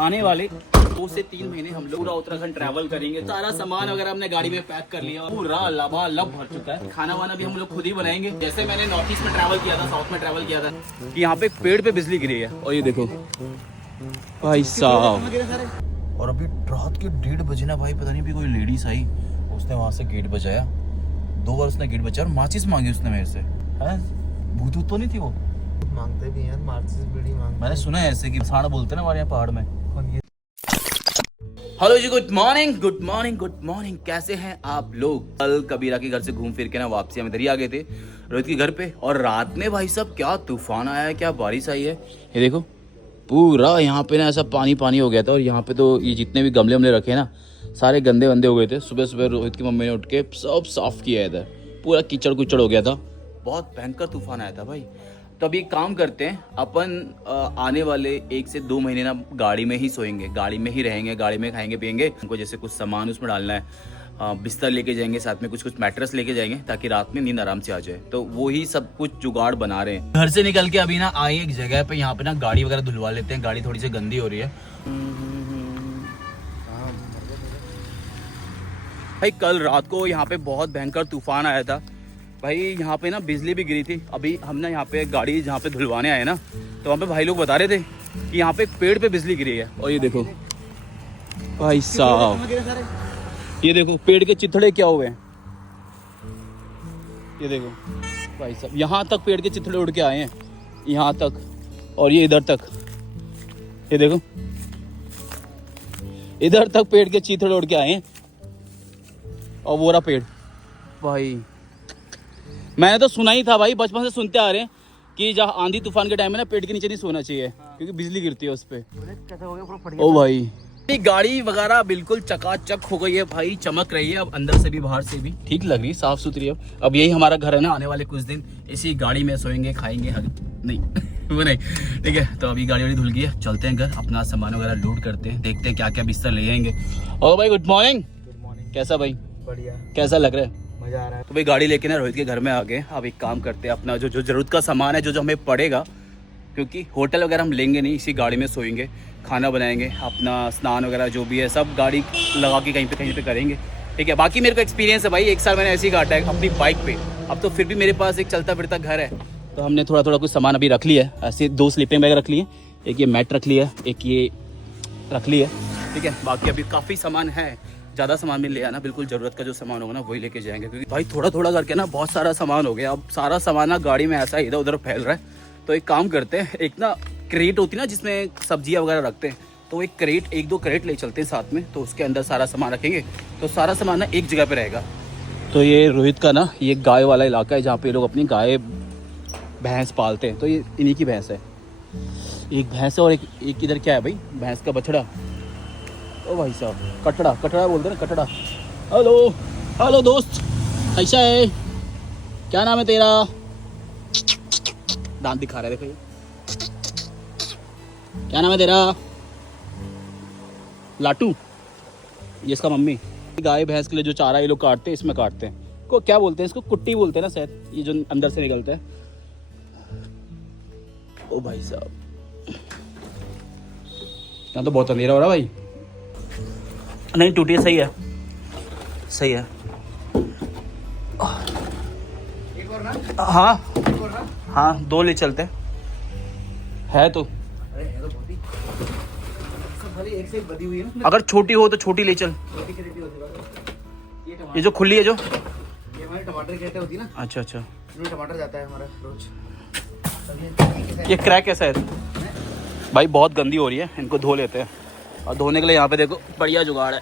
आने वाले 2 से 3 महीने हम लोग पूरा उत्तराखंड ट्रैवल करेंगे। सारा सामान वगैरह हमने गाड़ी में पैक कर लिया, पूरा लबालब भर चुका है। खाना वाना भी हम लोग खुद ही बनाएंगे। जैसे मैंने नॉर्थ ईस्ट में ट्रैवल किया था, साउथ में ट्रैवल किया था, कि यहाँ पे पेड़ पे बिजली गिरी है। और ये देखो भाई साहब, और अभी रात के 1:30 बजे ना भाई, पता नहीं अभी कोई लेडीज आई, उसने वहां से गेट बजाया। 2 बार उसने गेट बजाया और माचिस मांगी उसने मेरे से। भूत तो नहीं थी वो? मांगते भी हैं माचिस, बीड़ी मांगते। मैंने सुना है ऐसे कि साड़ा बोलते हैं ना हमारे यहाँ पहाड़ में। हेलो जी, good morning good morning good morning. कैसे हैं आप लोग? कल कबीरा के घर से घूम फिर के ना वापसी हम इधर ही आ गए थे, रोहित के घर पे। और रात में भाई साहब क्या तूफान आया है, क्या बारिश आई है। ये देखो पूरा यहाँ पे ना ऐसा पानी पानी हो गया था। और यहाँ पे तो ये जितने भी गमले वमले रखे ना, सारे गंदे वंदे हो गए थे। सुबह सुबह रोहित की मम्मी ने उठ के सब साफ किया इधर, पूरा कीचड़ कुचड़ हो गया था। बहुत भयंकर तूफान आया था भाई। तो अभी काम करते हैं अपन, आने वाले 1 से 2 महीने ना गाड़ी में ही सोएंगे, गाड़ी में ही रहेंगे, गाड़ी में खाएंगे पियेंगे। हमको जैसे कुछ सामान उसमें डालना है, बिस्तर लेके जाएंगे, साथ में कुछ मैट्रेस लेके जाएंगे, ताकि रात में नींद आराम से आ जाए। तो वो ही सब कुछ जुगाड़ बना रहे हैं। घर से निकल के अभी ना आए एक जगह पे, यहाँ पे ना गाड़ी वगैरह धुलवा लेते हैं। गाड़ी थोड़ी सी गंदी हो रही है भाई। कल रात को यहाँ पे बहुत भयंकर तूफान आया था भाई। यहाँ पे ना बिजली भी गिरी थी। अभी हम ना यहाँ पे गाड़ी जहाँ पे धुलवाने आए ना, तो वहाँ पे भाई लोग बता रहे थे कि यहाँ पे एक पेड़ पे बिजली गिरी है। और ये देखो भाई साहब, ये देखो पेड़ के चिथड़े क्या हुए हैं। ये देखो भाई साहब, यहाँ तक पेड़ के चिथड़े उड़ के आए हैं, यहाँ तक। और ये इधर तक, ये देखो इधर तक पेड़ के चिथड़े उड़ के आए हैं। और वो रहा पेड़ भाई। मैंने तो सुना ही था भाई, बचपन से सुनते आ रहे हैं कि जहाँ आंधी तूफान के टाइम में ना पेड़ के नीचे नहीं सोना चाहिए, क्योंकि बिजली गिरती है उस पे। ओ भाई, गाड़ी वगैरह बिल्कुल चकाचक हो गई है भाई, चमक रही है अब अंदर से भी बाहर से भी, ठीक लग रही है, साफ सुथरी है। अब यही हमारा घर है ना, आने वाले कुछ दिन इसी गाड़ी में सोएंगे, खाएंगे, नहीं वो नहीं, ठीक है। तो अभी गाड़ी वाड़ी धुल गई है, चलते हैं घर, अपना सामान वगैरह लोड करते हैं, देखते हैं क्या क्या बिस्तर ले आएंगे। और भाई गुड मॉर्निंग। Good morning. कैसा भाई? बढ़िया। कैसा लग रहा है? मजा आ रहा है। तो भाई गाड़ी लेके ना रोहित के घर में आ गए। अब एक काम करते हैं, अपना जो जो जरूरत का सामान है, जो जो हमें पड़ेगा, क्योंकि होटल वगैरह हम लेंगे नहीं, इसी गाड़ी में सोएंगे, खाना बनाएंगे, अपना स्नान वगैरह जो भी है सब गाड़ी लगा के कहीं पे करेंगे, ठीक है। बाकी मेरे को एक्सपीरियंस है भाई, 1 साल मैंने ऐसे ही काटा है अपनी बाइक पे। अब तो फिर भी मेरे पास एक चलता फिरता घर है, तो हमने थोड़ा थोड़ा कुछ सामान अभी रख लिया है। ऐसे 2 स्लीपिंग बैग रख लिए, एक ये मैट रख लिया, एक ये रख लिया, ठीक है। बाकी अभी काफ़ी सामान है, ज़्यादा सामान में ले आना, बिल्कुल ज़रूरत का जो सामान होगा ना वही लेके जाएंगे, क्योंकि भाई थोड़ा थोड़ा करके ना बहुत सारा सामान हो गया। अब सारा सामान ना गाड़ी में ऐसा इधर उधर फैल रहा है। तो एक काम करते हैं, एक ना क्रेट होती है ना जिसमें सब्जियां वगैरह रखते हैं, तो एक क्रेट, 1-2 क्रेट ले चलते हैं साथ में, तो उसके अंदर सारा सामान रखेंगे, तो सारा सामान ना एक जगह पे रहेगा। तो ये रोहित का ना ये गाय वाला इलाका है, जहाँ पे लोग अपनी गाय भैंस पालते हैं। तो ये इन्हीं की भैंस है, एक भैंस है, और एक इधर क्या है भाई, भैंस का बछड़ा। ओ भाई साहब, कटड़ा बोलते हैं ना, कटड़ा। हेलो हेलो दोस्त, कैसा है? क्या नाम है तेरा? दांत दिखा रहा है, देखो ये। क्या नाम है तेरा? लाटू। ये इसका मम्मी। गाय भैंस के लिए जो चारा ये लोग काटते हैं, इसमें काटते हैं। को क्या बोलते हैं इसको? कुट्टी बोलते हैं ना शायद, ये जो अंदर से निकलता है। ओ भाई साहब, यहाँ तो बहुत अंधेरा हो रहा है भाई। नहीं टूटी है, सही है, सही है। एक और ना? हाँ एक और ना? हाँ, 2 ले चलते हैं, है तो। अरे है तो बहुत ही सब भले एक से बदी हुई है ना। अगर छोटी हो तो छोटी ले चल। छोटी की रेडी होती है। ये टमाटर, ये जो खुली है जो, ये हमारे टमाटर की रेडी होती है ना। अच्छा अच्छा। इसमें टमाटर जाता है हमारा रोज। ये क्रैक कैसा है भाई? बहुत गंदी हो रही है, इनको धो लेते हैं। और धोने के लिए यहाँ पे देखो बढ़िया जुगाड़ है।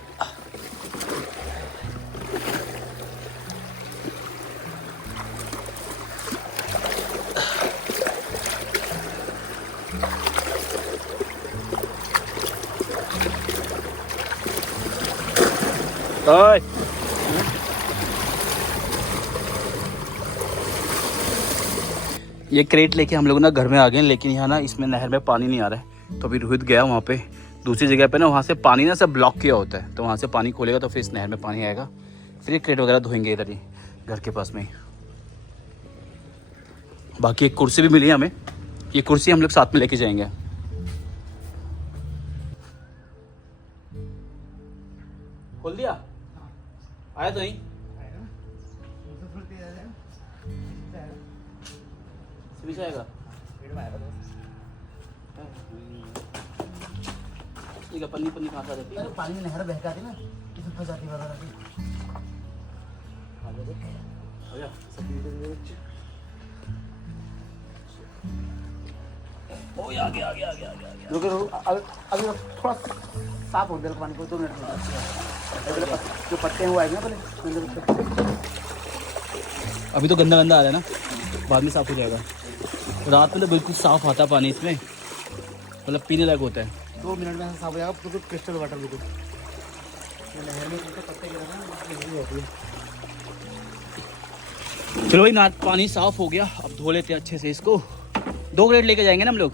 ओए ये क्रेट लेके हम लोग ना घर में आ गए, लेकिन यहाँ ना इसमें नहर में पानी नहीं आ रहा है। तो अभी रोहित गया वहाँ पे दूसरी जगह पे ना, वहाँ से पानी ना सब ब्लॉक किया होता है, तो वहाँ से पानी खोलेगा तो फिर इस नहर में पानी आएगा। फिर ये क्रेट वगैरह धोएंगे इधर ही घर के पास में ही। बाकी एक कुर्सी भी मिली है हमें, ये कुर्सी हम लोग साथ में लेके जाएंगे। खोल दिया? आया तो नहीं? आएगा ना, मुझसे थोड़ी तेज आ जाएगा, स्विच आएगा? पेड़ में आएगा बस। ठीक है, पन्नी पन्नी कहाँ से आ जाती है? अरे पानी में नहर बहका थी ना, इसमें फंस जाती है बाहर आके। आगे देख, हो गया? सब धीरे धीरे बच्चे। ओ आ गया आ गया आ गया आ गया आ गया। रुको रुको, अभी थोड़ा साफ हो गया पानी को, 2 मिनट में जो पत्ते हैं वो आएंगे ना पहले। अभी तो गंदा गंदा आ रहा है ना, बाद में साफ हो जाएगा। रात में तो बिल्कुल साफ आता पानी इसमें, मतलब पीने लायक होता है। 2 मिनट में साफ हो जाएगा, बिल्कुल क्रिस्टल वाटर बिल्कुल। नहर में उनके पत्ते गिरे ना, यही होती है। चलो भाई ना, पानी साफ हो गया, अब धो लेते हैं अच्छे से इसको। 2 ग्रेड लेके जाएंगे ना हम लोग।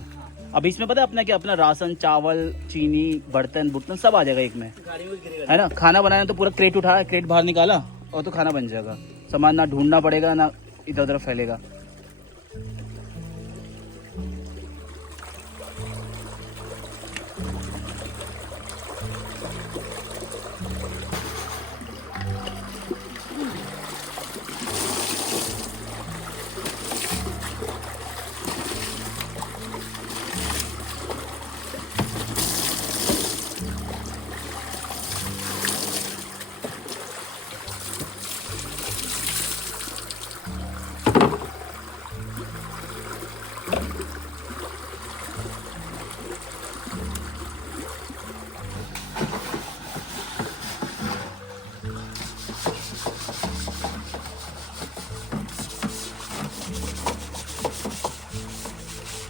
अब इसमें पता है अपना क्या, अपना राशन, चावल, चीनी, बर्तन बुर्तन सब आ जाएगा एक में, गाड़ी में गिरेगा है ना। खाना बनाना तो पूरा क्रेट उठाया, क्रेट बाहर निकाला और तो खाना बन जाएगा। सामान ना ढूंढना पड़ेगा ना इधर उधर फैलेगा।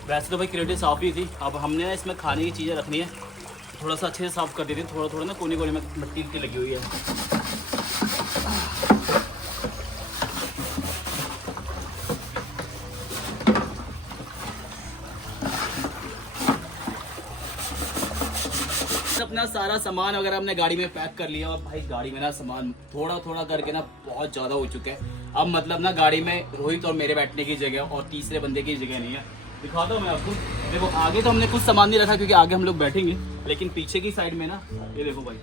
वैसे तो भाई क्रेटें साफ ही थी, अब हमने ना इसमें खाने की चीज़ें रखनी है, थोड़ा सा अच्छे से साफ कर देते हैं। थोड़ा थोड़ा ना कोने कोने में मिट्टी लगी हुई है। अपना सारा सामान वगैरह हमने गाड़ी में पैक कर लिया और भाई गाड़ी में ना सामान थोड़ा थोड़ा करके ना बहुत ज़्यादा हो चुका है। अब मतलब ना गाड़ी में रोहित और मेरे बैठने की जगह और तीसरे बंदे की जगह नहीं है। दिखाता हूँ मैं आपको। देखो आगे तो हमने कुछ सामान नहीं रखा क्योंकि आगे हम लोग बैठेंगे, लेकिन पीछे की साइड में ना ये देखो भाई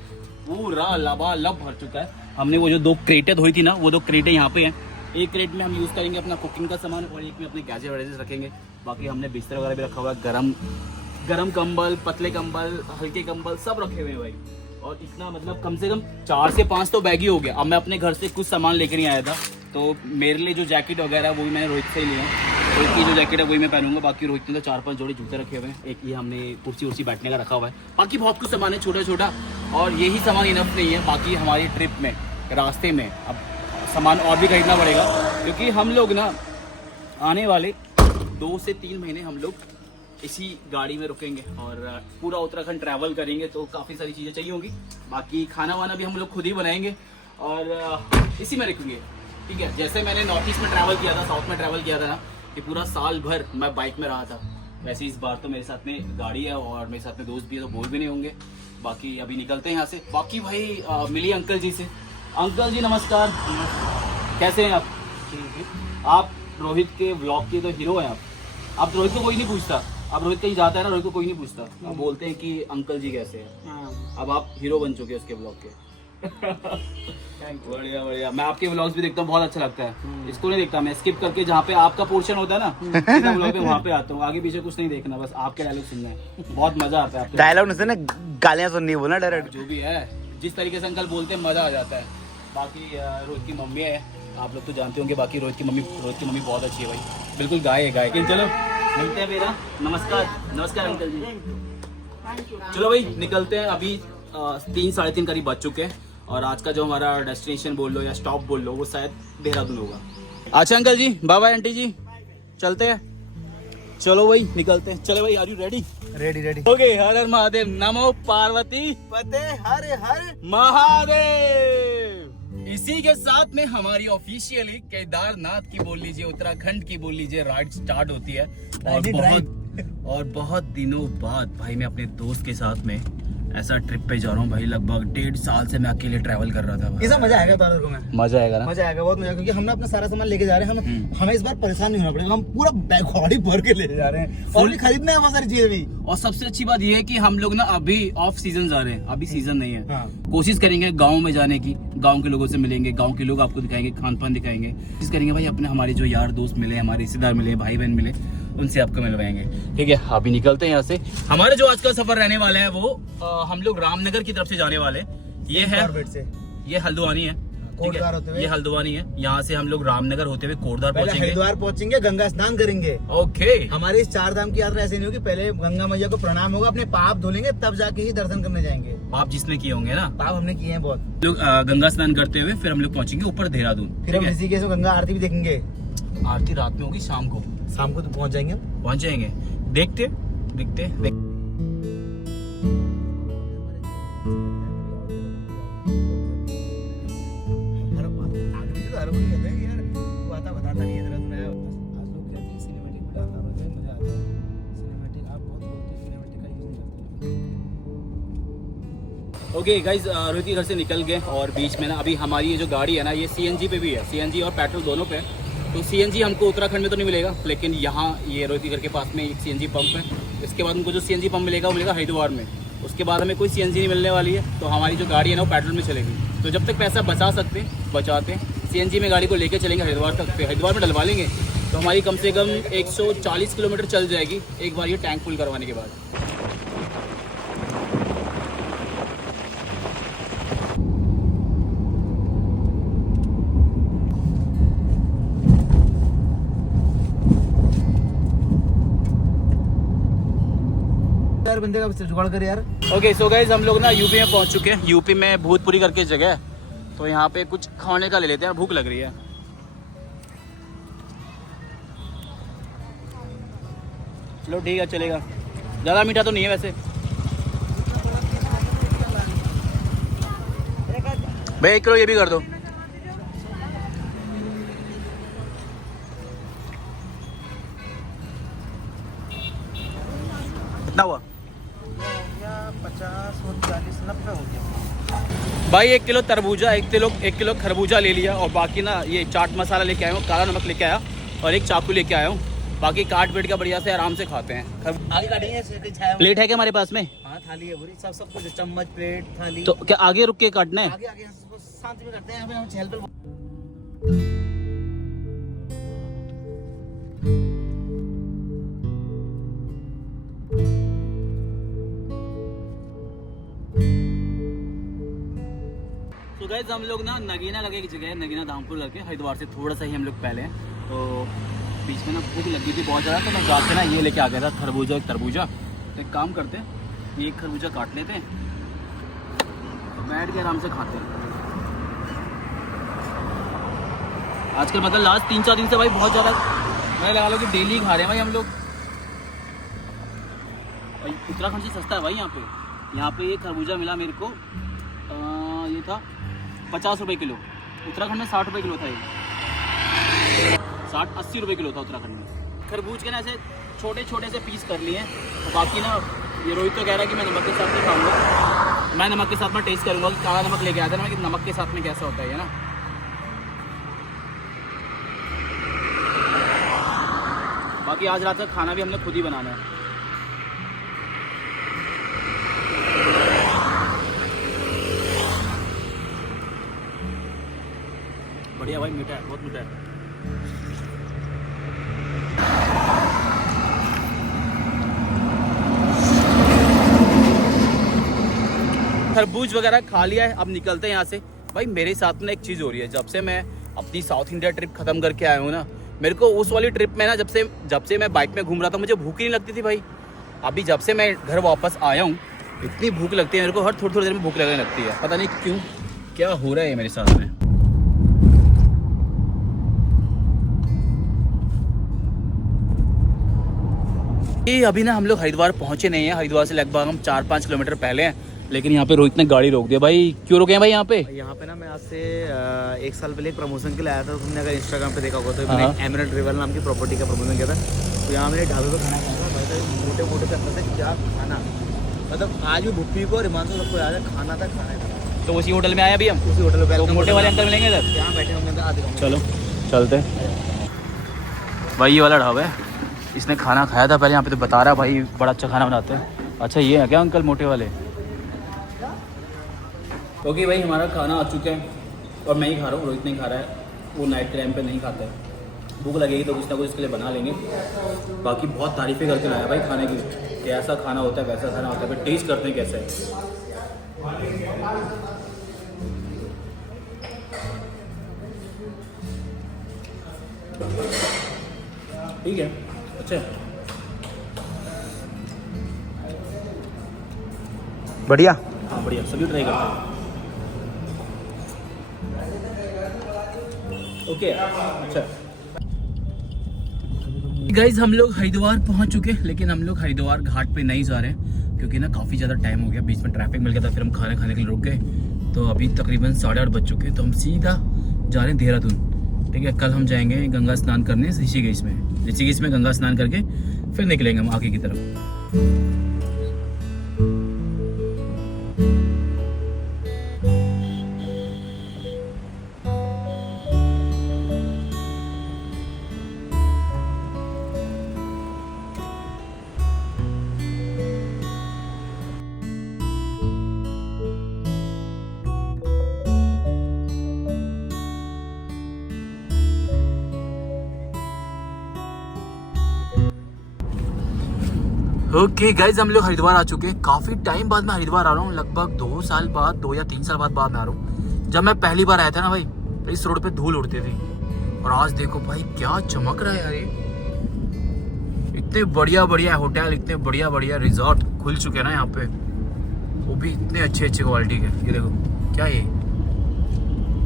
पूरा लबालब भर चुका है। हमने वो जो 2 क्रेटें धोई थी ना, वो 2 क्रेटें यहाँ पे हैं। एक क्रेट में हम यूज़ करेंगे अपना कुकिंग का सामान और एक में अपने गैजेट वैजेट रखेंगे। बाकी हमने बिस्तर वगैरह भी रखा हुआ है, गरम कंबल, पतले कंबल, हल्के कंबल सब रखे हुए हैं भाई। और इतना मतलब कम से कम 4 से 5 तो बैग ही हो गया। अब मैं अपने घर से कुछ सामान लेकर नहीं आया था, तो मेरे लिए जो जैकेट वगैरह वो भी मैंने रोहित से ही लिया। रोहित की जो जैकेट है वही मैं पहनूंगा। बाकी रोहित ने तो 4-5 जोड़े जूते रखे हुए हैं। एक ये हमने कुर्सी उर्सी बैठने का रखा हुआ है। बाकी बहुत कुछ सामान है छोटा छोटा, और यही सामान इनफ नहीं है। बाकी हमारी ट्रिप में रास्ते में अब सामान और भी खरीदना पड़ेगा, क्योंकि हम लोग ना आने वाले 2 से 3 महीने हम लोग इसी गाड़ी में रुकेंगे और पूरा उत्तराखंड ट्रैवल करेंगे, तो काफ़ी सारी चीज़ें चाहिए होंगी। बाकी खाना वाना भी हम लोग खुद ही बनाएंगे और इसी में रुकेंगे, ठीक है। जैसे मैंने नॉर्थ ईस्ट में ट्रैवल किया था, साउथ में ट्रैवल किया था ना, कि पूरा साल भर मैं बाइक में रहा था, वैसे इस बार तो मेरे साथ में गाड़ी है और मेरे साथ में दोस्त भी है, तो बोर भी नहीं होंगे। बाकी अभी निकलते हैं यहाँ से। बाकी भाई मिली अंकल जी से। अंकल जी नमस्कार, कैसे हैं आप? ठीक है। आप रोहित के व्लॉग के तो हीरो हैं आप रोहित को कोई नहीं पूछता। अब रोहित कहीं जाता है ना, रोहित को कोई नहीं पूछता। अब बोलते हैं कि अंकल जी कैसे हैं। अब आप हीरो बन चुके हैं उसके ब्लॉग के। बढ़िया बढ़िया। मैं आपके व्लॉग्स भी देखता हूँ, बहुत अच्छा लगता है। इसको नहीं देखता मैं, स्किप करके जहाँ पे आपका पोर्शन होता है ना व्लॉग पे वहाँ पे आता हूँ। आगे पीछे कुछ नहीं देखना, बस आपके डायलॉग सुनना है। बहुत मजा आता है। डायलॉग नहीं ना, गालियाँ सुननी बोलना डायरेक्ट। जो भी है, जिस तरीके से अंकल बोलते हैं मजा आ जाता है। बाकी रोहित की मम्मी है, आप लोग तो जानते होंगे। बाकी रोहित की मम्मी बहुत अच्छी है भाई, बिल्कुल गाय है गाय। लेकिन चलो मिलते हैं मेरा। नमस्कार नमस्कार अंकल जी। चलो भाई निकलते हैं। अभी 3-3:30 करीब बज चुके हैं और आज का जो हमारा डेस्टिनेशन बोल लो या स्टॉप बोल लो, वो शायद देहरादून होगा। अच्छा अंकल जी, बाय बाय आंटी जी, चलते हैं। चलो भाई निकलते हैं। चलो भाई, are you ready? Ready ready. Okay, हर हर महादेव, नमो पार्वती पते हर हर महादेव। इसी के साथ में हमारी ऑफिशियली केदारनाथ की बोल लीजिए, उत्तराखंड की बोल लीजिए, राइड स्टार्ट होती है। और बहुत दिनों बाद भाई मैं अपने दोस्त के साथ में ऐसा ट्रिप पे जा रहा हूँ भाई, लगभग 1.5 साल से मैं अकेले ट्रैवल कर रहा था भाई। ऐसा मजा आएगा तो को मैं मजा आएगा ना, मजा आएगा, बहुत मजा, क्योंकि हम ना अपना सारा सामान लेके जा रहे हैं। हमें इस बार परेशान नहीं होना पड़ेगा, हम पूरा बैग गाड़ी भर के ले जा रहे हैं और भी खरीदना है बहुत सारी चीजें भी। और सबसे अच्छी बात ये है कि हम लोग ना अभी ऑफ सीजन जा रहे हैं, अभी सीजन नहीं है। हाँ। कोशिश करेंगे गाँव में जाने की, गाँव के लोगों से मिलेंगे, गाँव के लोग आपको दिखाएंगे, खान पान दिखाएंगे। कोशिश करेंगे भाई अपने हमारे जो यार दोस्त मिले, हमारे रिश्तेदार मिले, भाई बहन मिले, उनसे आपको मिलवाएंगे। ठीक है, अभी निकलते हैं यहाँ से। हमारा जो आज का सफर रहने वाला है वो हम लोग रामनगर की तरफ से जाने वाले। ये है, ये हल्द्वानी है, कोटद्वार होते हुए, ये हल्द्वानी है। यहाँ से हम लोग रामनगर होते हुए कोटद्वार पहुंचेंगे। हरिद्वार पहुंचेंगे, गंगा स्नान करेंगे। ओके, हमारी इस 4 धाम की यात्रा ऐसे नहीं होगी, पहले गंगा मैया को प्रणाम होगा, अपने पाप धोलेंगे, तब जाके ही दर्शन करने जाएंगे। पाप जिसने किए होंगे ना, पाप हमने किए हैं बहुत। लोग गंगा स्नान करते हुए फिर हम लोग पहुंचेंगे ऊपर देहरादून। फिर हम ऋषिकेश में गंगा आरती भी देखेंगे। आरती रात में होगी, शाम को, शाम को तो पहुंच जाएंगे, पहुंच जाएंगे। देखते ओके गाइज, रोहित के घर से निकल गए और बीच में ना अभी हमारी ये जो गाड़ी है ना, ये सीएनजी पे भी है, सीएनजी और पेट्रोल दोनों पे। तो सीएनजी हमको उत्तराखंड में तो नहीं मिलेगा, लेकिन यहाँ ये रोहित के घर के पास में एक सीएनजी पंप है। इसके बाद हमको जो सीएनजी पंप मिलेगा वो मिलेगा हरिद्वार में। उसके बाद हमें कोई सीएनजी नहीं मिलने वाली है, तो हमारी जो गाड़ी है ना वो पेट्रोल में चलेगी। तो जब तक पैसा बचा सकते हैं बचाते हैं, सीएनजी में गाड़ी को लेकर चलेंगे हरिद्वार तक, फिर हरिद्वार में डलवा लेंगे तो हमारी कम से कम 140 किलोमीटर चल जाएगी एक बार ये टैंक फुल करवाने के बाद। बंदे का जुगाड़ कर यार। ओके सो गाइज, हम लोग ना यूपी में पहुंच चुके हैं। यूपी में भूतपुरी करके जगह है, तो यहाँ पे कुछ खाने का ले लेते हैं, भूख लग रही है। चलो ठीक है, चलेगा। ज़्यादा मीठा तो नहीं है वैसे। भाई 1 किलो ये भी कर दो। कितना हुआ? 50 और 40 90 हो गया भाई। 1 किलो तरबूजा, 1 किलो खरबूजा ले लिया, और बाकी ना ये चाट मसाला लेके आया हूँ, काला नमक लेके आया, और एक चाकू लेके आया हूँ। बाकी काट पीट का बढ़िया से आराम से खाते हैं। आगे काटेंगे, प्लेट है क्या हमारे पास में? हाँ, थाली है पूरी, सब कुछ, चम्मच, प्लेट, थाली। तो क्या आगे रुक के काटना है? आगे शांति में करते हैं, हम चहल पहल। तो गाइस, हम लोग ना नगीना करके एक जगह है, नगीना धामपुर करके, हरिद्वार से थोड़ा सा ही हम लोग पहले हैं। तो बीच में ना भूख लगी थी बहुत ज़्यादा, तो मैं जाके ना ये लेके आ गया था खरबूजा, एक तरबूजा। तो एक काम करते हैं, ये एक खरबूजा काट लेते हैं, तो बैठ के आराम से खाते हैं। आजकल मतलब लास्ट 3-4 दिन से भाई बहुत ज़्यादा, मैं लगा लो कि डेली खा रहे हैं भाई हम लोग। भाई उत्तराखंड से सस्ता है भाई यहाँ पे ये खरबूजा मिला मेरे को, ये था 50 रुपये किलो। उत्तराखंड में 60 रुपये किलो था ये, 60-80 रुपये किलो था उत्तराखंड में। खरबूज के ना ऐसे छोटे छोटे से पीस कर लिए, तो बाकी ना ये रोहित तो कह रहा है कि मैं नमक के साथ नहीं खाऊंगा, मैं नमक के साथ में टेस्ट करूंगा। काला नमक लेके आया था ना कि नमक के साथ में कैसा होता है ना। बाकी आज रात का खाना भी हमने खुद ही बनाना है। बढ़िया भाई, मीठा है, बहुत मीठा है। खरबूज वगैरह खा लिया है, अब निकलते हैं यहाँ से। भाई मेरे साथ में एक चीज़ हो रही है, जब से मैं अपनी साउथ इंडिया ट्रिप खत्म करके आया हूँ ना, मेरे को उस वाली ट्रिप में ना जब से मैं बाइक में घूम रहा था, मुझे भूख ही नहीं लगती थी भाई। अभी जब से मैं घर वापस आया हूँ, इतनी भूख लगती है मेरे को, हर थोड़ी देर में भूख लगने लगती है, पता नहीं क्यों, क्या हो रहा है मेरे साथ में। ये अभी ना हम लोग हरिद्वार पहुंचे नहीं हैं, हरिद्वार से लगभग हम 4-5 किलोमीटर पहले हैं, लेकिन यहाँ पे रोहित ने गाड़ी रोक दिया। भाई क्यों रोके हैं भाई यहाँ पे? यहाँ पे ना मैं आज से 1 साल पहले एक प्रमोशन के लिए आया था, तो तुमने अगर इंस्टाग्राम पे देखा होगा तो मैंने एमरेल्ड ट्रेवल नाम की प्रॉपर्टी का प्रमोशन किया था। तो यहाँ मैंने ढाबे पर खाना खाया था, भाई साहब मोटे मोटे करते थे, क्या खाना, मतलब आज भी भुप्पी को और हिमांशु सबको याद है, खाना था, खाना था। तो उसी होटल में आए अभी हम, उसी होटल में तो मोटे वाले अंकल मिलेंगे इधर। यहाँ बैठे होंगे अंदर, आते होंगे। चलो चलते। भाई ये वाला ढाबा है, इसने खाना खाया था पहले यहाँ पे, तो बता रहा भाई बड़ा अच्छा खाना बनाते हैं। अच्छा ये है क्या अंकल मोटे वाले? ओके भाई हमारा खाना आ चुका है और मैं ही खा रहा हूँ, रोहित नहीं खा रहा है, वो नाइट टाइम पे नहीं खाता है। भूख लगेगी तो कुछ ना कुछ इसके लिए बना लेंगे। बाकी बहुत तारीफ़ें करके लाया भाई खाने की, कैसा खाना होता है वैसा खाना होता है, फिर टेस्ट करते हैं कैसा है। ठीक है, अच्छा है, बढ़िया। हाँ बढ़िया, सभी ट्राई करते हैं। ओके अच्छा गाइज, हम लोग हरिद्वार पहुंच चुके हैं, लेकिन हम लोग हरिद्वार घाट पे नहीं जा रहे हैं क्योंकि ना काफ़ी ज़्यादा टाइम हो गया, बीच में ट्रैफिक मिल गया था, फिर हम खाने के लिए रुक गए। तो अभी तकरीबन 8:30 बज चुके हैं, तो हम सीधा जा रहे हैं देहरादून। ठीक है, कल हम जाएंगे गंगा स्नान करने ऋषिकेश में गंगा स्नान करके फिर निकलेंगे हम आगे की तरफ। ओके गाइज, हम लोग हरिद्वार आ चुके हैं। काफ़ी टाइम बाद मैं हरिद्वार आ रहा हूँ, लगभग 2 साल बाद, 2 या 3 साल बाद मैं आ रहा हूँ। जब मैं पहली बार आया था ना भाई, तो इस रोड पे धूल उड़ती थी, और आज देखो भाई क्या चमक रहा है यार। ये इतने बढ़िया बढ़िया होटल, इतने बढ़िया बढ़िया रिजॉर्ट खुल चुके हैं ना यहाँ पे, वो भी इतने अच्छे क्वालिटी के। ये देखो क्या ये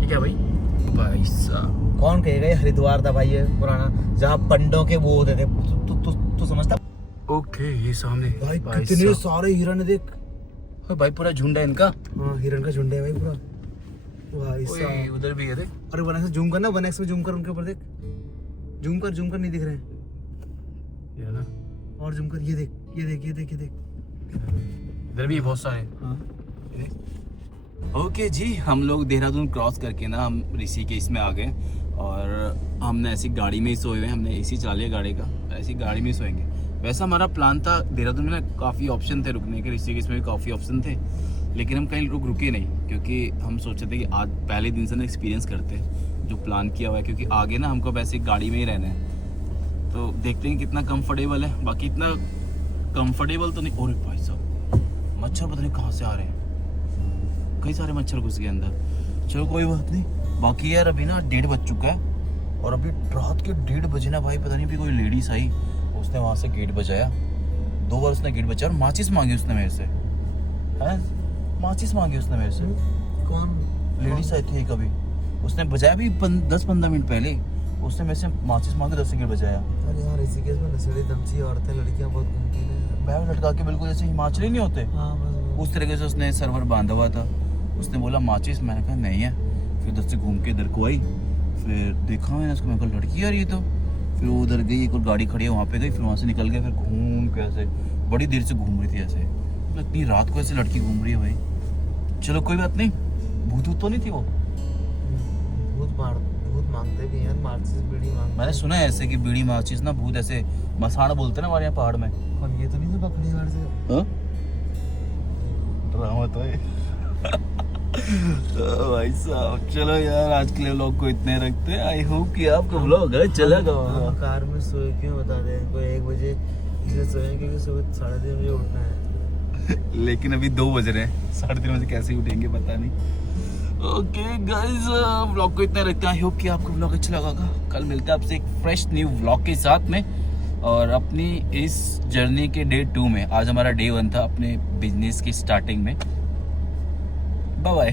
क्या भाई साहब, कौन कहेगा ये हरिद्वार था भाई, ये पुराना जहाँ पंडों के वो होते थे। तू समझता? ओके ये सामने भाई कितने सारे हिरण है, देख भाई, पूरा झुंड है इनका। हाँ हिरण का झुंड है भाई पूरा। भाई साहब उधर भी है देख। अरे 1x जूम करना, 1x में जूम कर उनके ऊपर देख, जूम कर नहीं दिख रहे हैं, ये ना, और जूम कर, ये देख। इधर भी बहुत सारे। हाँ ओके जी, हम लोग देहरादून क्रॉस करके ना हम ऋषिकेश में आ गए, और हमने ऐसी गाड़ी में ही सोए हुए, हमने एसी चला लिया गाड़ी का, ऐसी गाड़ी में ही सोएंगे। वैसा हमारा प्लान था, देहरादून में ना काफ़ी ऑप्शन थे रुकने के, ऋषिकेश में भी काफ़ी ऑप्शन थे, लेकिन हम कहीं रुके नहीं, क्योंकि हम सोचे थे कि आज पहले दिन से ना एक्सपीरियंस करते हैं जो प्लान किया हुआ है, क्योंकि आगे ना हमको वैसे गाड़ी में ही रहना है। तो देखते हैं कितना कंफर्टेबल है। बाकी इतना कंफर्टेबल तो नहीं। और भाई साहब मच्छर पता नहीं कहाँ से आ रहे हैं, कई सारे मच्छर घुस गए अंदर। चलो कोई बात नहीं। बाकी यार अभी ना 1:30 बज चुका है, और अभी रात के 1:30 बजे ना भाई, पता नहीं भी कोई लेडीज आई, उसने वहाँ से गेट बजाया, 2 बार उसने गेट बजाया, और माचिस मांगी उसने मेरे से, है माचिस मांगी उसने मेरे से। कौन लेडीज आई थी कभी, उसने बजाया भी 10-15 मिनट पहले, उसने मेरे से माचिस मांगे, 10 से गेट बजाया। अरे यार ऋषिकेश में नशेड़ी दमची औरतें लड़कियां बहुत घूमती हैं, बैग लटका के बिल्कुल जैसे हिमाचली नहीं होते, हाँ बस उस तरीके से उसने सर्वर बांधा हुआ था। उसने बोला माचिस, मैंने कहा नहीं है। फिर 10 से घूम के इधर को आई, फिर देखा मैंने उसको, मैंने कहा लड़की यार ये तो। फिर वो उधर गई, एक और गाड़ी खड़ी है वहाँ पे गई, फिर वहाँ से निकल गए, फिर घूम के ऐसे बड़ी देर से घूम रही थी ऐसे, इतनी रात को ऐसे लड़की घूम रही है भाई। चलो कोई बात नहीं, भूत तो नहीं थी वो। भूत मांगते भी हैं, माचिस बीड़ी मांगते। मैंने सुना है ऐसे कि बीड़ी माचिस ना भूत ऐसे मसाना बोलते हैं ना हमारे यहाँ पहाड़ में। कौन, ये तो नहीं था पकड़ी वाले से? ड्रामा तो है। तो भाई साहब चलो यार, आज के लिए व्लॉग को इतने रखते हैं। आई होप कि आपका व्लॉग है चलेगा। हम कार में सोए क्यों बता दें, कोई 1 बजे इसलिए सोए क्योंकि सुबह 3:30 बजे उठना है। लेकिन अभी 2 बज रहे हैं, 3:30 बजे कैसे ही उठेंगे पता नहीं। ओके गाइस, व्लॉग को इतना रखते हैं। आई होप कि आपको व्लॉग अच्छा लगा होगा। कल मिलते हैं आपसे एक फ्रेश न्यू व्लॉग के साथ में, और अपनी इस जर्नी के डे 2 में। आज हमारा डे 1 था अपने बिजनेस की स्टार्टिंग में। Bye bye.